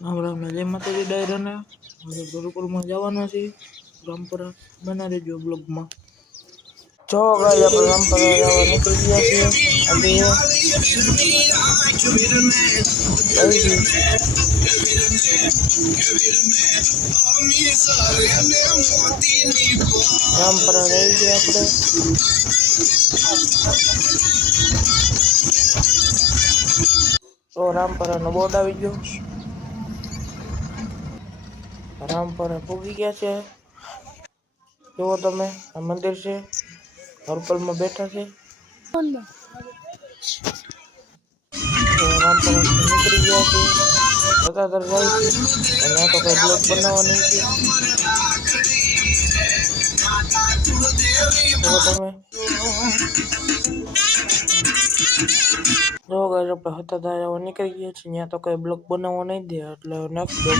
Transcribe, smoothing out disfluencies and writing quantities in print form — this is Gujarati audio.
રામ રામ ને જય માતાજી ડાયરાને હવે ગુરુકુળમાં જવાના છે રામપરા બના રહેજો બ્લોગમાં જો ગાય આપણે રામપરા જવા નીકળી ગયા છીએ આજે રામપરા રહી ગયા આપણે તો રામપરાનો બોર્ડ આવી ગયો રામપરા પૂગી ગયા છે જુઓ તમે આ મંદિર છે હોટલમાં બેઠા છે રામપરા નીકળી ગયા છે સતાધાર જાય છે અને આ તો કઈ બ્લોગ બનાવવાની છે જુઓ તમે જો ગાઈસ આપણે સતાધાર નીકળી ગયા છે ત્યાં તો કઈ બ્લોગ બનાવવા નહીં દે એટલે નેક્સ્ટ બ્લોગ